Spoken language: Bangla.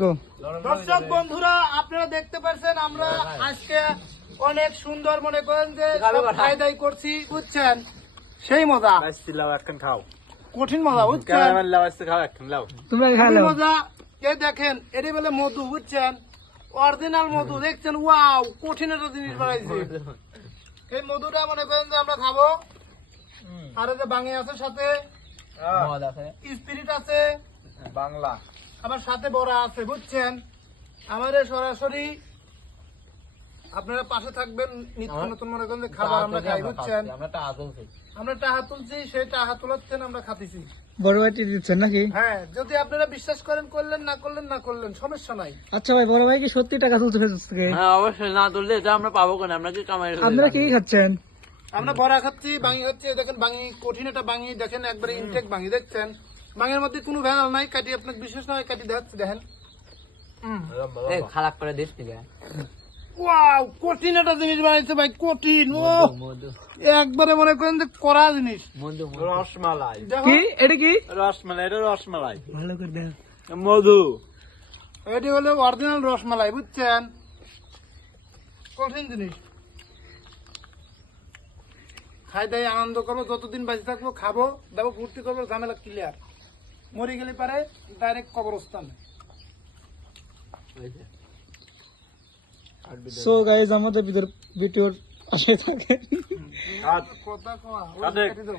দর্শক বন্ধুরা, আপনারা দেখতে পাচ্ছেন আমরা আজকে অনেক সুন্দর মনে করেন যে খাই করছি, বুঝছেন? সেই মজা, কঠিন মজা, বুঝছেন? মজা এই দেখেন, এটি বলে মধু, বুঝছেন? অরিজিনাল মধু, দেখছেন? ওয়াও, কঠিন একটা জিনিস বানাইছে। এই মধুটা মনে করেন যে আমরা খাবো। আর এই যে বাঙি আছে, সাথে স্পিরিট আছে বাংলা, আবার সাথে বড়া আছে, বুঝছেন? আমাদের সরাসরি আপনারা পাশে থাকবেন, নিত্য নতুন মনে করেন খাবার আমরা খাই, বুঝছেন? আমরা টাহা তুলছি, সেই টাহা তোলাচ্ছেন, আমরা খাতেছি। বড় ভাই দিচ্ছেন নাকি? হ্যাঁ, যদি আপনারা বিশ্বাস করেন, করলেন, না করলেন সমস্যা নাই। আচ্ছা ভাই, বড় ভাই কি সত্যি টাকা তুলছে ফেসবুক থেকে? হ্যাঁ অবশ্যই, না তুললে এটা আমরা পাবো কেন? আমরা কি কামাই? আপনারা কি খাচ্ছেন? আমরা বড়া খাচ্ছি, বাঙি খাচ্ছি। দেখেন বাঙি, কঠিন একটা বাঙি, দেখেন একবারে ইনটেক বাঙি, দেখছেন? বাঙের মধ্যে কোনো ভেজাল নাই। কাটি আপনাকে বিশেষ নয়, কাটি দেখাচ্ছি, দেখেন। খারাপ করে দিস নি। ওয়াও, কঠিন একটা জিনিস বানাইছে ভাই, কঠিন। ও একবারে মনে করেন যে কড়া জিনিস। রসমালাই। দেখো, কি এটা? কি রসমালাই? এটা রসমালাই। ভালো করে দেখ। মধু। এটি হলো অরিজিনাল রসমালাই, বুঝছেন? কঠিন জিনিস। খাই দাই আনন্দ করবো, যতদিন বাঁচে থাকবো খাবো, দেবো, ফুর্তি করবো, ঝামেলা ক্লিয়ার। মরে গেলে পারে ডাইরেক্ট কবরস্থান। সো গাইজ, আমাদের ভিডিওর পাশে থাকে। কথা কওয়া, ওই কাটি দাও।